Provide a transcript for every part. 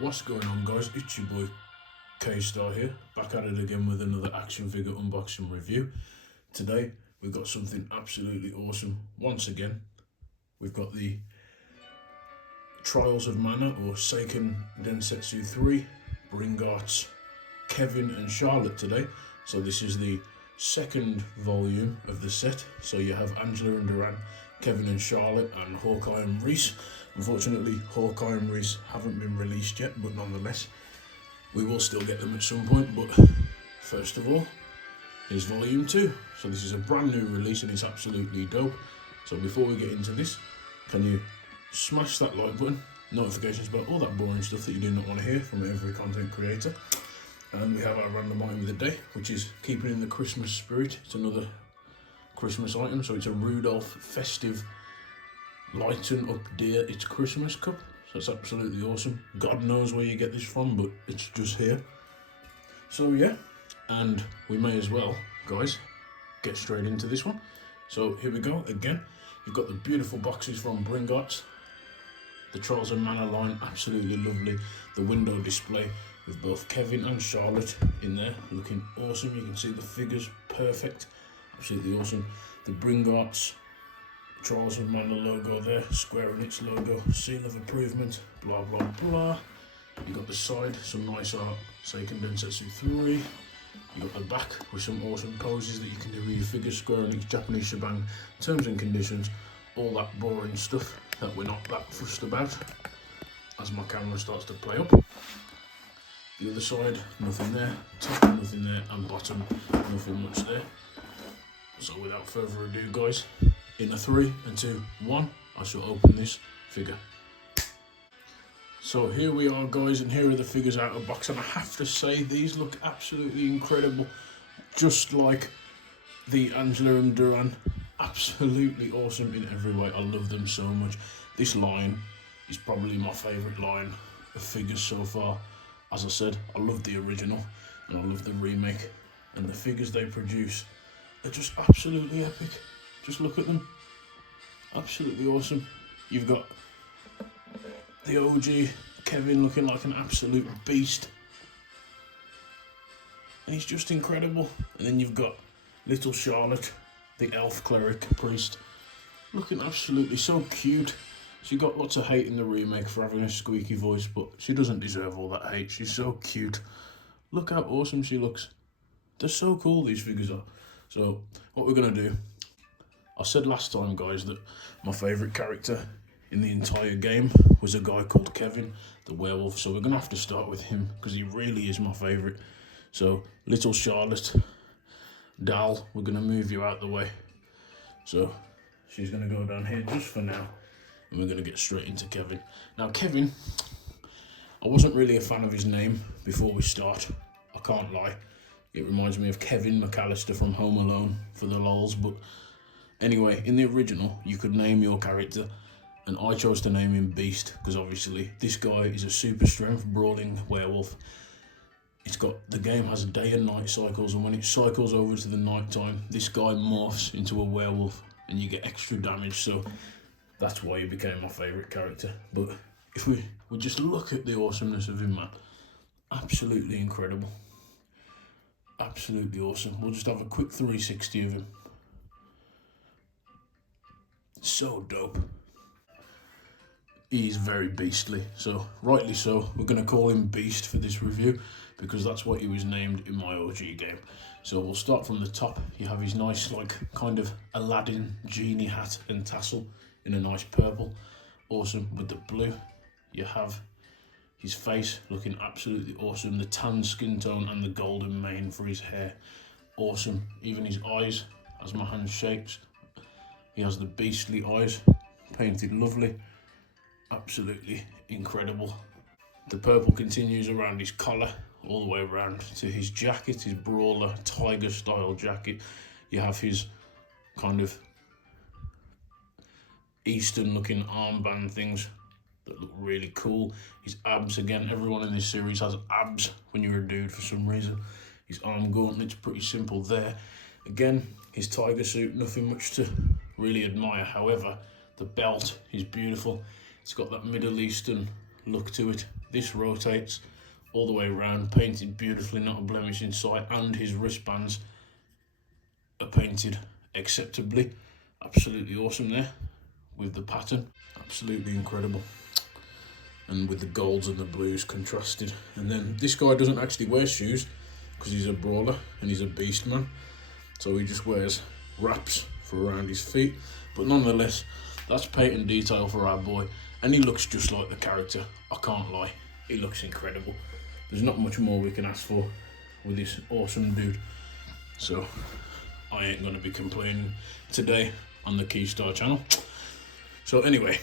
What's going on, guys? It's your boy K-Star here, back at it again with another action figure unboxing review. Today we've got something absolutely awesome. Once again, we've got the Trials of Mana or Seiken Densetsu 3 Bringarts Kevin and Charlotte today. So this is the second volume of the set. So you have Angela and Duran, Kevin and Charlotte, and Hawkeye and Reese. Unfortunately, Hawkeye and Reese haven't been released yet, but nonetheless, we will still get them at some point. But first of all, here's volume 2. So this is a brand new release and it's absolutely dope. So before we get into this, can you smash that like button, notifications about all that boring stuff that you do not want to hear from every content creator. And we have our random item of the day, which is keeping in the Christmas spirit. It's another Christmas item, so it's a Rudolph festive lighten up dear it's Christmas cup. So it's absolutely awesome. God knows where you get this from, but it's just here. So yeah, and we may as well, guys, get straight into this one. So here we go again. You've got the beautiful boxes from Bringarts. The Trials of Mana line, absolutely lovely. The window display with both Kevin and Charlotte in there, looking awesome. You can see the figures, perfect, absolutely awesome. The Bringarts Trials of Mana logo there, Square Enix logo, seal of approval, blah blah blah. You got the side, some nice art, Seiken Densetsu 3. You got the back with some awesome poses that you can do with your figures, Square Enix, Japanese shebang, terms and conditions, all that boring stuff that we're not that fussed about as my camera starts to play up. The other side, nothing there, top, nothing there, and bottom, nothing much there. So without further ado, guys, in a 3 and 2, 1, I shall open this figure. So here we are, guys, and here are the figures out of box, and I have to say these look absolutely incredible, just like the Angela and Duran. Absolutely awesome in every way. I love them so much. This line is probably my favourite line of figures so far. As I said, I love the original and I love the remake, and the figures they produce are just absolutely epic. Just look at them. Absolutely awesome. You've got the OG Kevin looking like an absolute beast, and he's just incredible. And then you've got little Charlotte, the elf cleric priest, looking absolutely so cute. She got lots of hate in the remake for having a squeaky voice, but she doesn't deserve all that hate. She's so cute. Look how awesome she looks. They're so cool, these figures are. So what we're going to do, I said last time, guys, that my favourite character in the entire game was a guy called Kevin, the werewolf. So we're going to have to start with him because he really is my favourite. So little Charlotte, Dal, we're going to move you out the way. So she's going to go down here just for now. And we're going to get straight into Kevin. Now Kevin, I wasn't really a fan of his name before we start. I can't lie. It reminds me of Kevin McAllister from Home Alone for the lols. But anyway, in the original, you could name your character. And I chose to name him Beast because obviously this guy is a super strength brawling werewolf. The game has day and night cycles, and when it cycles over to the night time, this guy morphs into a werewolf and you get extra damage. So that's why he became my favourite character. But if we just look at the awesomeness of him, man, absolutely incredible. Absolutely awesome. We'll just have a quick 360 of him. So dope. He's very beastly, so rightly so. We're going to call him Beast for this review because that's what he was named in my OG game. So we'll start from the top. You have his nice, like, kind of Aladdin genie hat and tassel in a nice purple. Awesome. With the blue, you have his face looking absolutely awesome. The tan skin tone and the golden mane for his hair. Awesome. Even his eyes, as my hand shakes, he has the beastly eyes, painted lovely. Absolutely incredible. The purple continues around his collar, all the way around to his jacket, his brawler tiger style jacket. You have his kind of Eastern looking armband things that look really cool. His abs, again, everyone in this series has abs when you're a dude for some reason. His arm gauntlet's pretty simple there. Again, his tiger suit, nothing much to really admire. However, the belt is beautiful. It's got that Middle Eastern look to it. This rotates all the way around, painted beautifully, not a blemish in sight, and his wristbands are painted acceptably. Absolutely awesome there with the pattern, absolutely incredible, and with the golds and the blues contrasted. And then this guy doesn't actually wear shoes because he's a brawler and he's a beast man, so he just wears wraps for around his feet. But nonetheless, that's paint and detail for our boy, and he looks just like the character. I can't lie, he looks incredible. There's not much more we can ask for with this awesome dude, so I ain't gonna be complaining today on the Keystar channel. So anyway,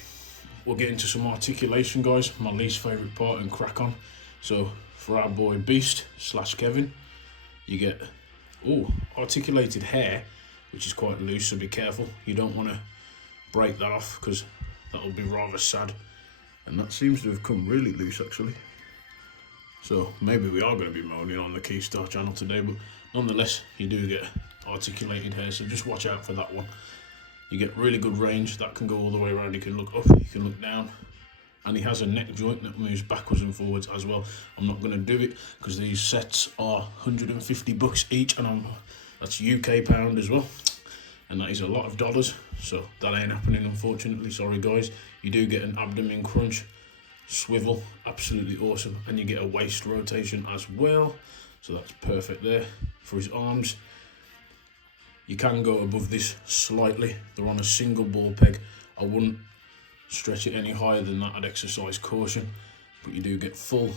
we'll get into some articulation, guys, my least favourite part, and crack on. So for our boy Beast / Kevin, you get articulated hair, which is quite loose, so be careful. You don't want to break that off because that'll be rather sad. And that seems to have come really loose actually. So maybe we are going to be moaning on the Keystar channel today, but nonetheless, you do get articulated hair, so just watch out for that one. You get really good range, that can go all the way around. You can look up, you can look down, and he has a neck joint that moves backwards and forwards as well. I'm not going to do it because these sets are $150 each, and that's UK pound as well, and that is a lot of dollars, so that ain't happening unfortunately. Sorry guys. You do get an abdomen crunch, swivel, absolutely awesome, and you get a waist rotation as well, so that's perfect there. For his arms, you can go above this slightly. They're on a single ball peg. I wouldn't stretch it any higher than that, I'd exercise caution. But you do get full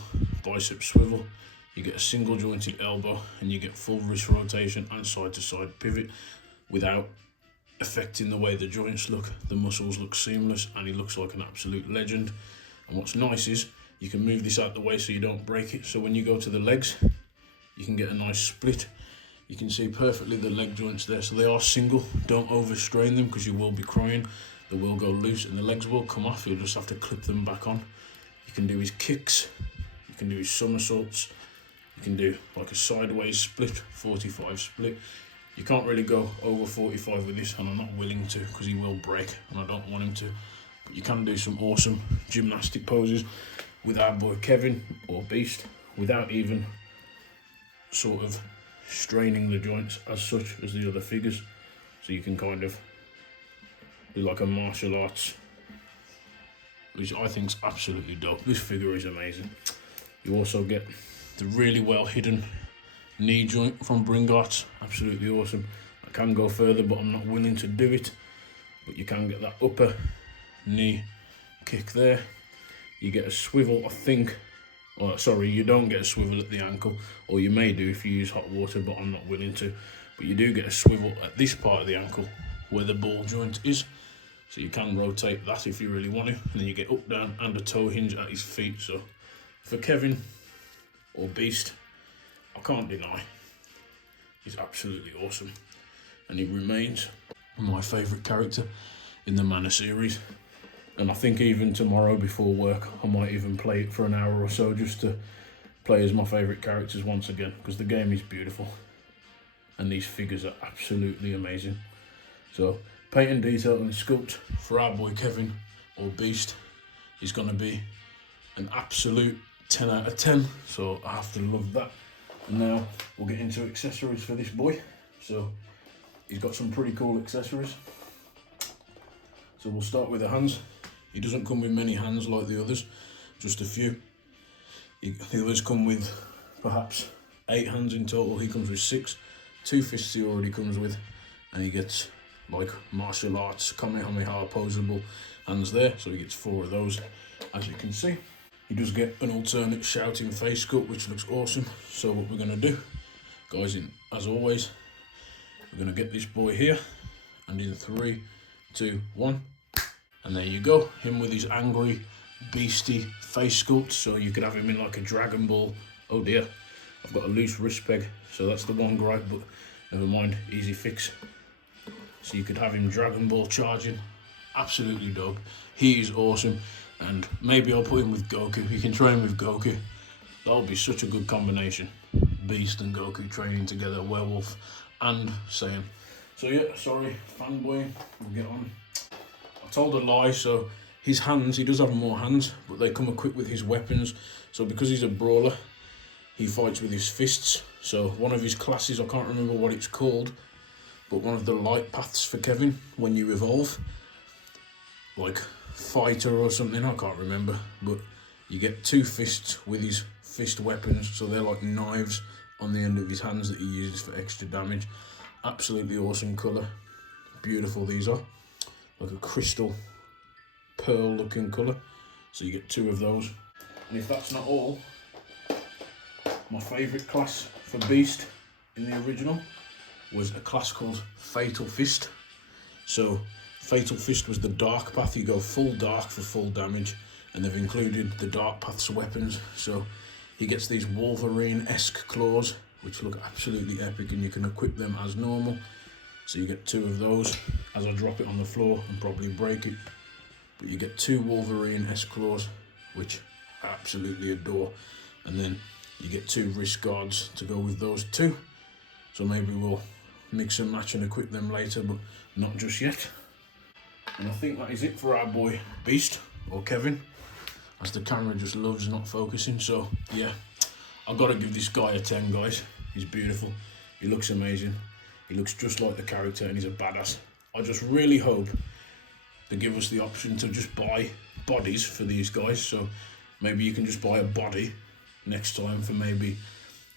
bicep swivel, you get a single jointed elbow, and you get full wrist rotation and side to side pivot without affecting the way the joints look. The muscles look seamless, and he looks like an absolute legend. And what's nice is you can move this out the way so you don't break it, so when you go to the legs you can get a nice split. You can see perfectly the leg joints there, so they are single. Don't overstrain them because you will be crying. They will go loose and the legs will come off. You'll just have to clip them back on. You can do his kicks, you can do his somersaults, you can do like a sideways split, 45 split. You can't really go over 45 with this, and I'm not willing to because he will break and I don't want him to. But you can do some awesome gymnastic poses with our boy Kevin or Beast without even sort of straining the joints as such as the other figures. So you can kind of do like a martial arts, which I think is absolutely dope. This figure is amazing. You also get the really well hidden knee joint from Bringarts, absolutely awesome. I can go further but I'm not willing to do it, but you can get that upper knee kick there. You get a swivel, I think. Oh, sorry, you don't get a swivel at the ankle, or you may do if you use hot water, but I'm not willing to. But you do get a swivel at this part of the ankle where the ball joint is, so you can rotate that if you really want to. And then you get up, down, and a toe hinge at his feet. So for Kevin or Beast, I can't deny, he's absolutely awesome, and he remains my favourite character in the Mana series. And I think even tomorrow before work, I might even play it for an hour or so just to play as my favourite characters once again, because the game is beautiful and these figures are absolutely amazing. So paint and detail and sculpt for our boy Kevin or Beast is going to be an absolute 10 out of 10, so I have to love that. And now we'll get into accessories for this boy. So he's got some pretty cool accessories. So we'll start with the hands. He doesn't come with many hands like the others, just a few. The others come with perhaps 8 hands in total. He comes with 6. 2 fists he already comes with, and he gets like martial arts, Kamehameha posable hands there, so he gets 4 of those, as you can see. He does get an alternate shouting face sculpt, which looks awesome. So what we're going to do, guys, as always, we're going to get this boy here, and in 3, 2, 1, and there you go, him with his angry, beastie face sculpt. So you could have him in like a Dragon Ball. Oh dear, I've got a loose wrist peg, so that's the one gripe, but never mind, easy fix. So you could have him Dragon Ball charging, absolutely dope. He is awesome, and maybe I'll put him with Goku. You can train with Goku, that'll be such a good combination. Beast and Goku training together, Werewolf and Saiyan. So yeah, sorry, fanboying, we'll get on. I told a lie, so His hands, he does have more hands, but they come equipped with his weapons. So because he's a brawler, he fights with his fists. So one of his classes, I can't remember what it's called, but one of the light paths for Kevin, when you evolve, like fighter or something, I can't remember, but you get 2 fists with his fist weapons, so they're like knives on the end of his hands that he uses for extra damage. Absolutely awesome colour. Beautiful these are, like a crystal pearl looking colour. So you get 2 of those. And if that's not all, my favourite class for Beast in the original was a class called Fatal Fist. So Fatal Fist was the dark path. You go full dark for full damage, and they've included the dark path's weapons. So he gets these Wolverine-esque claws, which look absolutely epic, and you can equip them as normal. So you get 2 of those. As I drop it on the floor and probably break it, but you get 2 Wolverine-esque claws, which I absolutely adore. And then you get 2 wrist guards to go with those 2. So maybe we'll mix and match and equip them later, but not just yet. And I think that is it for our boy Beast, or Kevin, as the camera just loves not focusing. So yeah, I've got to give this guy a 10, guys. He's beautiful, he looks amazing, he looks just like the character, and he's a badass. I just really hope they give us the option to just buy bodies for these guys. So maybe you can just buy a body next time for maybe,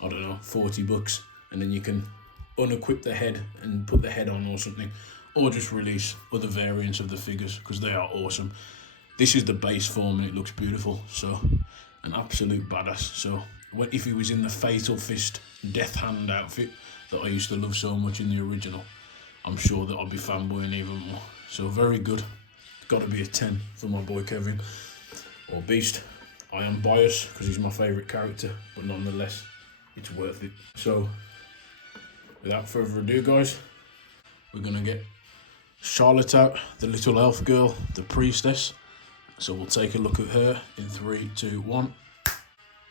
I don't know, 40 bucks, and then you can unequip the head and put the head on or something, or just release other variants of the figures, because they are awesome. This is the base form and it looks beautiful, so an absolute badass. So if he was in the Fatal Fist Death Hand outfit that I used to love so much in the original, I'm sure that I'll be fanboying even more. So very good. Got to be a 10 for my boy Kevin, or Beast. I am biased because he's my favourite character, but nonetheless, it's worth it. So without further ado, guys, we're going to get Charlotte out, the little elf girl, the priestess. So we'll take a look at her in 3, 2, 1.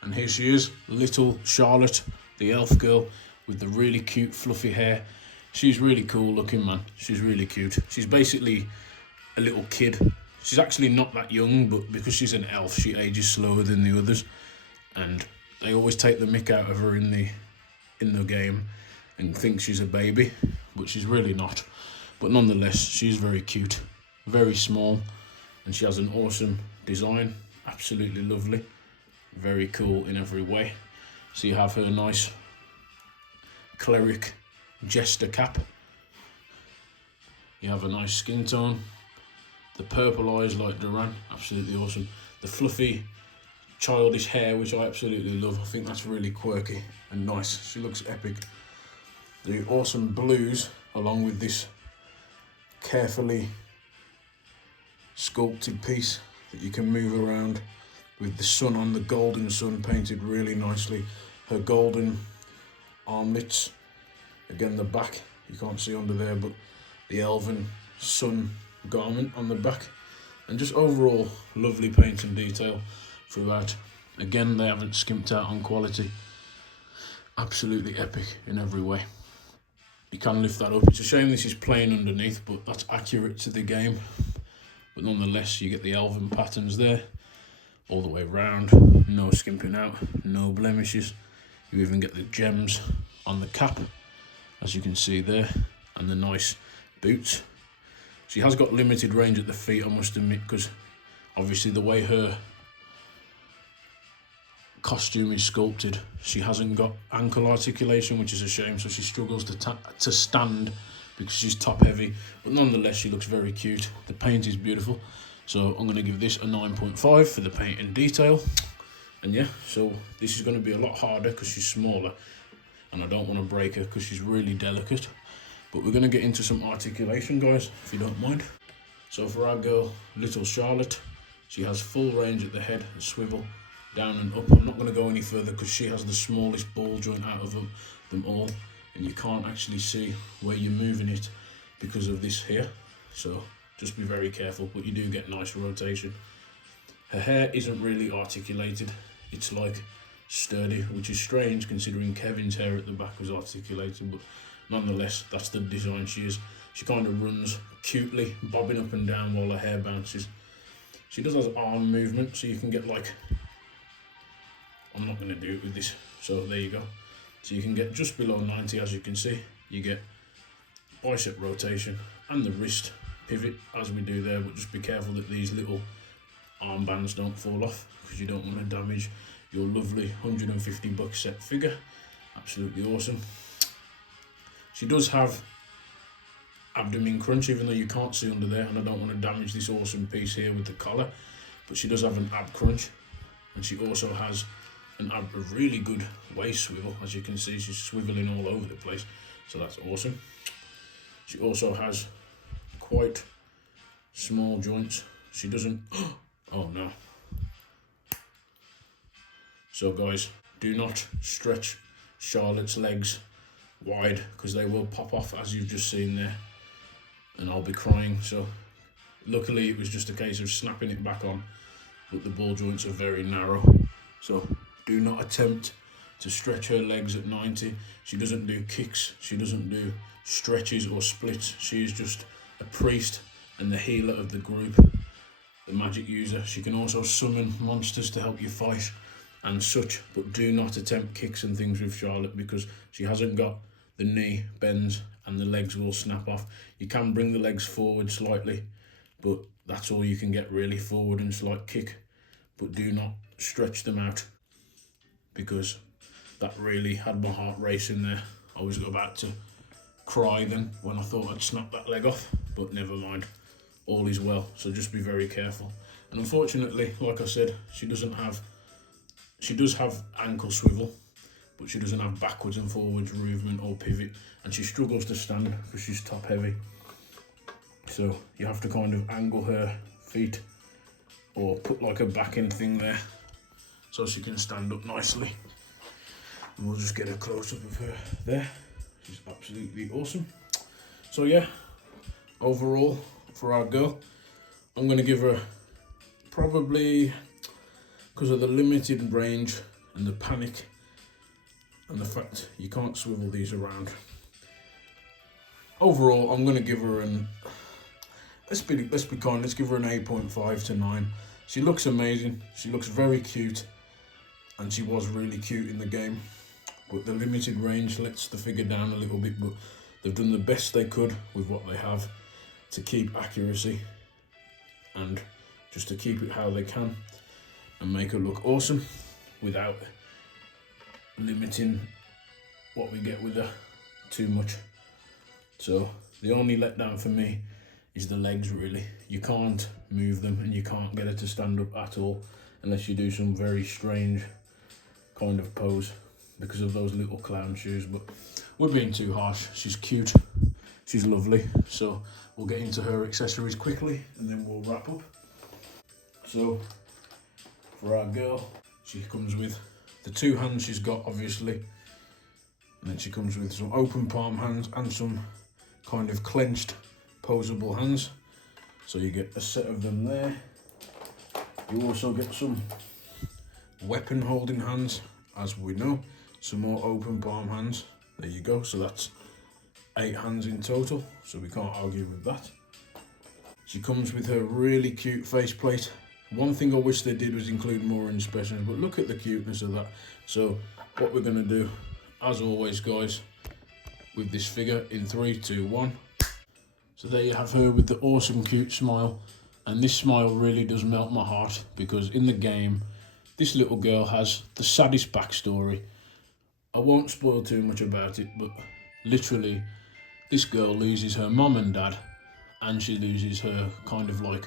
And here she is, little Charlotte, the elf girl, with the really cute fluffy hair. She's really cool looking, man. She's really cute. She's basically a little kid. She's actually not that young, but because she's an elf, she ages slower than the others. And they always take the mick out of her in the game and think she's a baby, but she's really not. But nonetheless, she's very cute, very small, and she has an awesome design, absolutely lovely, very cool in every way. So you have her nice cleric jester cap, you have a nice skin tone, the purple eyes like Duran, absolutely awesome, the fluffy childish hair, which I absolutely love. I think that's really quirky and nice. She looks epic. The awesome blues, along with this carefully sculpted piece that you can move around with the sun on, the golden sun painted really nicely. Her golden armlets, again the back, you can't see under there, but the elven sun garment on the back, and just overall lovely paint and detail throughout. Again, they haven't skimped out on quality. Absolutely epic in every way. You can lift that up. It's a shame this is plain underneath, but that's accurate to the game. But nonetheless, you get the elven patterns there all the way around, no skimping out, no blemishes. You even get the gems on the cap, as you can see there, and the nice boots. She has got limited range at the feet, I must admit, because obviously the way her costume is sculpted, she hasn't got ankle articulation, which is a shame, so she struggles to stand because she's top heavy, but nonetheless she looks very cute. The paint is beautiful, so I'm going to give this a 9.5 for the paint and detail. And yeah, so this is going to be a lot harder because she's smaller, and I don't want to break her because she's really delicate. But we're going to get into some articulation, guys, if you don't mind. So for our girl, little Charlotte, she has full range at the head, a swivel, down and up. I'm not going to go any further because she has the smallest ball joint out of them all, and you can't actually see where you're moving it because of this here. So just be very careful, but you do get nice rotation. Her hair isn't really articulated, it's like sturdy, which is strange considering Kevin's hair at the back was articulated, but nonetheless, that's the design she is. She kind of runs cutely, bobbing up and down while her hair bounces. She does have arm movement, so you can get like, I'm not going to do it with this, so there you go. So you can get just below 90, as you can see. You get bicep rotation and the wrist pivot as we do there, but just be careful that these little armbands don't fall off, because you don't want to damage your lovely $150 set figure. Absolutely awesome. She does have abdomen crunch, even though you can't see under there, and I don't want to damage this awesome piece here with the collar, but she does have an ab crunch, and she also has a really good waist swivel. As you can see, she's swiveling all over the place, so that's awesome. She also has quite small joints. She doesn't, oh no. So guys, do not stretch Charlotte's legs wide, because they will pop off, as you've just seen there, and I'll be crying. So luckily it was just a case of snapping it back on, but the ball joints are very narrow, so do not attempt to stretch her legs at 90. She doesn't do kicks, she doesn't do stretches or splits. She is just a priest and the healer of the group, the magic user. She can also summon monsters to help you fight and such, but do not attempt kicks and things with Charlotte, because she hasn't got the knee bends and the legs will snap off. You can bring the legs forward slightly, but that's all you can get really, forward and slight kick, but do not stretch them out, because that really had my heart racing there. I was about to cry then when I thought I'd snap that leg off, but never mind, all is well. So just be very careful. And unfortunately, like I said, she does have ankle swivel, but she doesn't have backwards and forwards movement or pivot, and she struggles to stand because she's top heavy. So you have to kind of angle her feet or put like a back end thing there so she can stand up nicely. And we'll just get a close up of her there. She's absolutely awesome. So yeah, overall for our girl, I'm going to give her probably, because of the limited range and the panic and the fact you can't swivel these around, overall I'm going to give her an, let's be kind, let's give her an 8.5 to 9. She looks amazing, she looks very cute, and she was really cute in the game, but the limited range lets the figure down a little bit, but they've done the best they could with what they have to keep accuracy and just to keep it how they can and make her look awesome without limiting what we get with her too much. So the only letdown for me is the legs, really. You can't move them and you can't get her to stand up at all unless you do some very strange kind of pose because of those little clown shoes, but we're being too harsh. She's cute, she's lovely, so we'll get into her accessories quickly and then we'll wrap up. So for our girl, she comes with the 2 hands she's got, obviously, and then she comes with some open palm hands and some kind of clenched posable hands, so you get a set of them there. You also get some weapon holding hands, as we know, some more open palm hands. There you go, so that's 8 hands in total, so we can't argue with that. She comes with her really cute faceplate. One thing I wish they did was include more in specials, but look at the cuteness of that. So what we're going to do, as always guys, with this figure in 3, 2, 1. So there you have her with the awesome cute smile, and this smile really does melt my heart, because in the game this little girl has the saddest backstory. I won't spoil too much about it, but literally this girl loses her mum and dad, and she loses her kind of like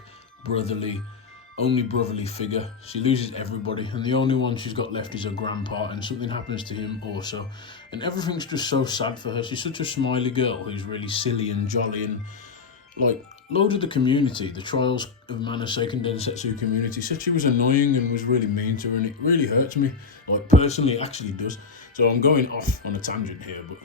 only brotherly figure. She loses everybody, and the only one she's got left is her grandpa, and something happens to him also, and everything's just so sad for her. She's such a smiley girl who's really silly and jolly, and like loads of the community, the Trials of Mana Seiken Densetsu community, said she was annoying and was really mean to her, and it really hurts me, like personally, it actually does. So I'm going off on a tangent here, but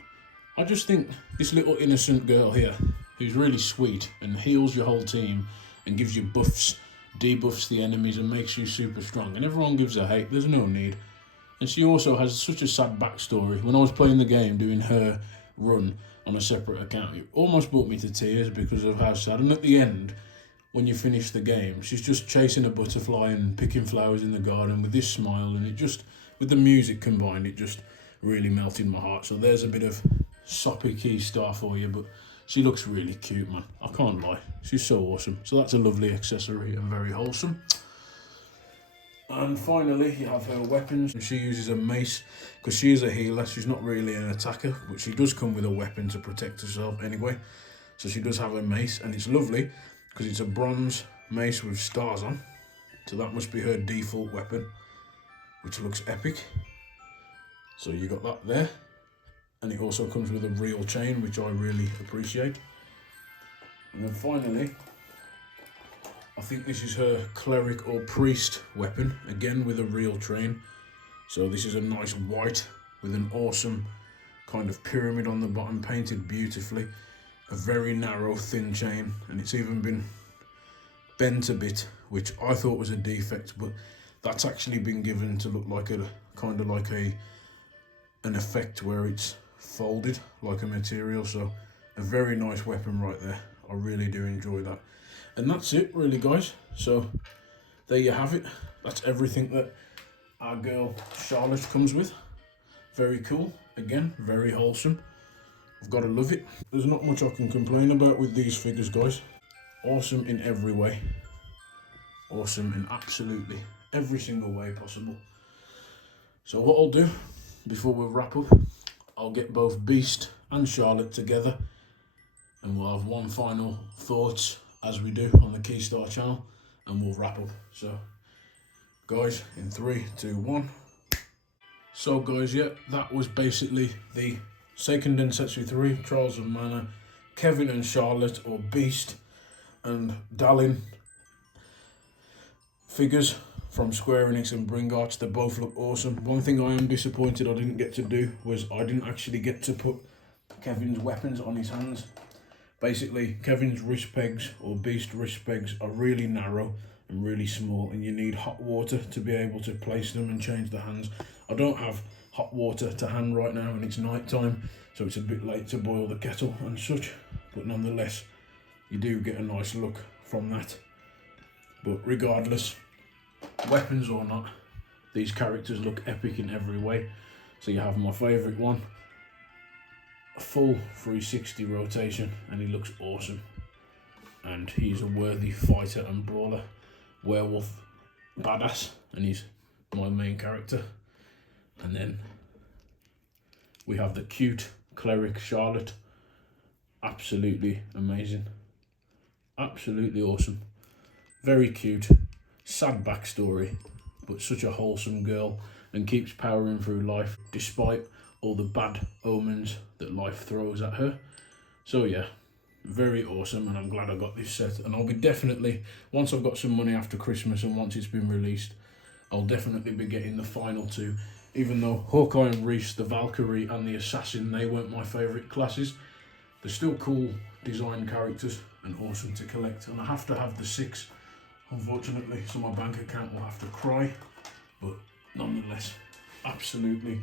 I just think this little innocent girl here, who's really sweet and heals your whole team and gives you buffs, debuffs the enemies and makes you super strong, and everyone gives her hate, there's no need. And she also has such a sad backstory. When I was playing the game, doing her run on a separate account, it almost brought me to tears because of how sad, and at the end when you finish the game, she's just chasing a butterfly and picking flowers in the garden with this smile, and it just, with the music combined, it just really melted my heart. So there's a bit of soppy key star for you, but she looks really cute, man. I can't lie. She's so awesome. So that's a lovely accessory and very wholesome. And finally, you have her weapons. She uses a mace because she is a healer. She's not really an attacker, but she does come with a weapon to protect herself anyway. So she does have a mace, and it's lovely because it's a bronze mace with stars on. So that must be her default weapon, which looks epic. So you got that there. And it also comes with a real chain, which I really appreciate. And then finally, I think this is her cleric or priest weapon, again with a real chain. So this is a nice white with an awesome kind of pyramid on the bottom, painted beautifully. A very narrow, thin chain, and it's even been bent a bit, which I thought was a defect, but that's actually been given to look like a kind of like an effect where it's folded like a material. So a very nice weapon right there. I really do enjoy that. And that's it really, guys. So there you have it. That's everything that our girl Charlotte comes with. Very cool. Again, very wholesome. I've got to love it. There's not much I can complain about with these figures, guys. Awesome in every way. Awesome in absolutely every single way possible. So what I'll do before we wrap up, I'll get both Beast and Charlotte together, and we'll have one final thoughts as we do on the Keystar channel, and we'll wrap up. So guys, in 3, 2, 1. So guys, yeah, that was basically the Seiken Densetsu 3 Trials of Mana, Kevin and Charlotte, or Beast and Dalin figures from Square Enix and Bring Arts. They both look awesome. One thing I am disappointed I didn't get to do was I didn't actually get to put Kevin's weapons on his hands. Basically, Kevin's wrist pegs, or Beast wrist pegs, are really narrow and really small, and you need hot water to be able to place them and change the hands. I don't have hot water to hand right now, and it's night time, so it's a bit late to boil the kettle and such, but nonetheless, you do get a nice look from that. But regardless, weapons or not, these characters look epic in every way. So you have my favourite one, a full 360 rotation, and he looks awesome. And he's a worthy fighter and brawler, werewolf badass, and he's my main character. And then we have the cute cleric Charlotte. Absolutely amazing. Absolutely awesome. Very cute. Sad backstory, but such a wholesome girl, and keeps powering through life despite all the bad omens that life throws at her. So yeah, very awesome, and I'm glad I got this set. And I'll be definitely, once I've got some money after Christmas and once it's been released, I'll definitely be getting the final two. Even though Hawkeye and Reese, the Valkyrie and the Assassin, they weren't my favourite classes, they're still cool design characters and awesome to collect. And I have to have the 6, unfortunately, so my bank account will have to cry. But nonetheless, absolutely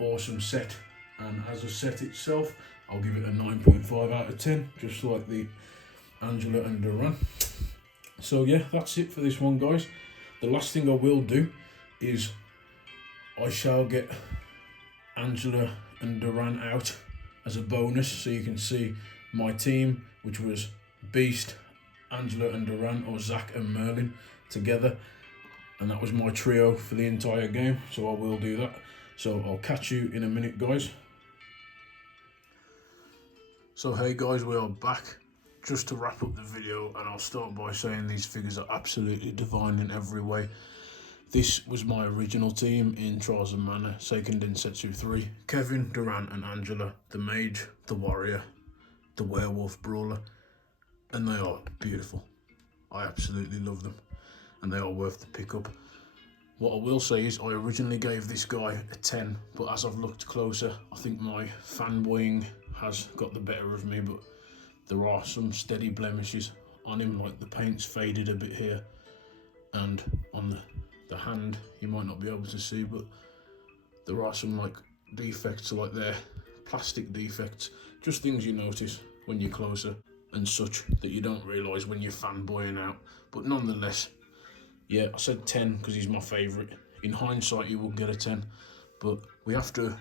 awesome set. And as a set itself, I'll give it a 9.5 out of 10, just like the Angela and Duran. So yeah, that's it for this one, guys. The last thing I will do is I shall get Angela and Duran out as a bonus, so you can see my team, which was Beast, Angela and Duran, or Zack and Merlin together, and that was my trio for the entire game. So I will do that. So I'll catch you in a minute, guys. So hey guys, we are back just to wrap up the video, and I'll start by saying these figures are absolutely divine in every way. This was my original team in Trials of Mana, Seiken Densetsu 3. Kevin, Duran and Angela, the mage, the warrior, the werewolf brawler, and they are beautiful. I absolutely love them, and they are worth the pickup. What I will say is I originally gave this guy a 10, but as I've looked closer, I think my fanboying has got the better of me, but there are some steady blemishes on him, like the paint's faded a bit here, and on the hand you might not be able to see, but there are some like defects, like there, plastic defects, just things you notice when you're closer. and such that you don't realise when you're fanboying out. But nonetheless, yeah, I said 10 because he's my favourite. In hindsight, he will get a 10, but we have to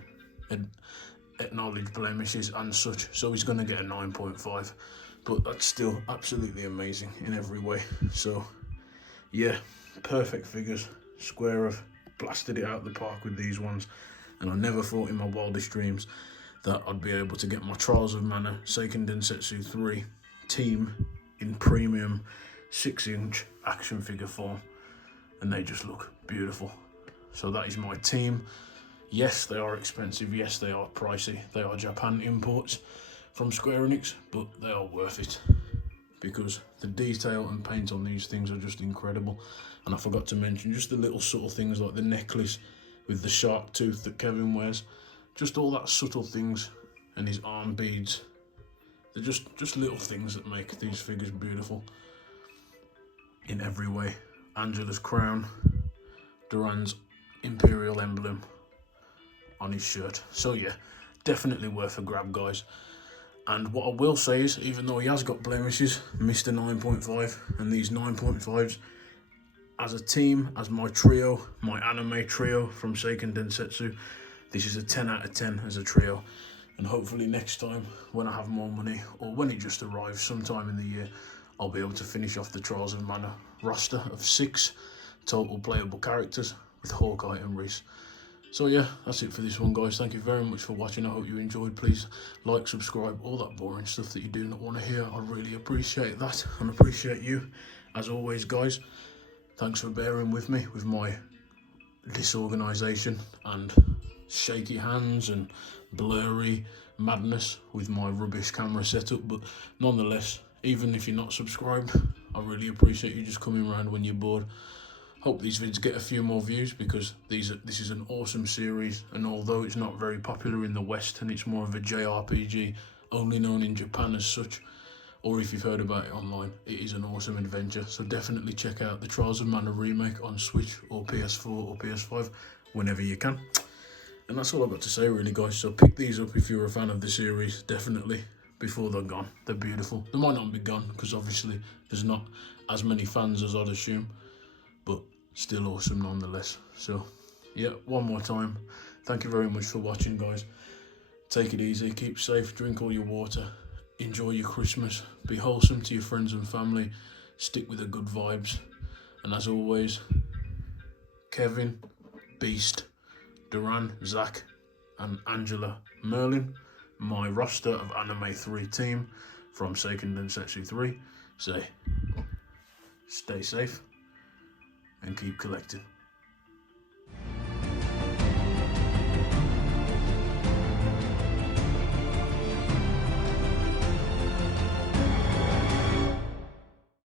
acknowledge blemishes and such, so he's going to get a 9.5. But that's still absolutely amazing in every way. So yeah, perfect figures. Square have blasted it out of the park with these ones, and I never thought in my wildest dreams that I'd be able to get my Trials of Mana Seiken Densetsu 3 team in premium 6-inch action figure form, and they just look beautiful. So that is my team. Yes, they are expensive. Yes, they are pricey. They are Japan imports from Square Enix, but they are worth it because the detail and paint on these things are just incredible. And I forgot to mention just the little subtle things like the necklace with the shark tooth that Kevin wears. Just all that subtle things, and his arm beads. They're just little things that make these figures beautiful in every way. Angela's crown, Duran's Imperial emblem on his shirt. So yeah, definitely worth a grab, guys. And what I will say is, even though he has got blemishes, Mr. 9.5, and these 9.5s as a team, as my trio, my anime trio from Seiken Densetsu, this is a 10 out of 10 as a trio. And hopefully next time, when I have more money, or when it just arrives sometime in the year, I'll be able to finish off the Trials of Mana roster of 6 total playable characters with Hawkeye and Reese. So yeah, that's it for this one, guys. Thank you very much for watching. I hope you enjoyed. Please like, subscribe, all that boring stuff that you do not want to hear. I really appreciate that, and appreciate you as always, guys. Thanks for bearing with me with my disorganisation and shaky hands and blurry madness with my rubbish camera setup. But nonetheless, even if you're not subscribed, I really appreciate you just coming around when you're bored. Hope these vids get a few more views, because this is an awesome series, and although it's not very popular in the West and it's more of a JRPG only known in Japan as such, or if you've heard about it online, it is an awesome adventure. So definitely check out the Trials of Mana remake on Switch or PS4 or PS5 whenever you can. And that's all I've got to say really, guys. So pick these up if you're a fan of the series, definitely, before they're gone. They're beautiful. They might not be gone because obviously there's not as many fans as I'd assume, but still awesome nonetheless. So yeah, one more time, thank you very much for watching, guys. Take it easy, keep safe, drink all your water, enjoy your Christmas, be wholesome to your friends and family, stick with the good vibes, and as always, Kevin, Beast, Duran, Zach and Angela Merlin, my roster of Anime 3 team from Seiken Densetsu 3, say stay safe and keep collecting.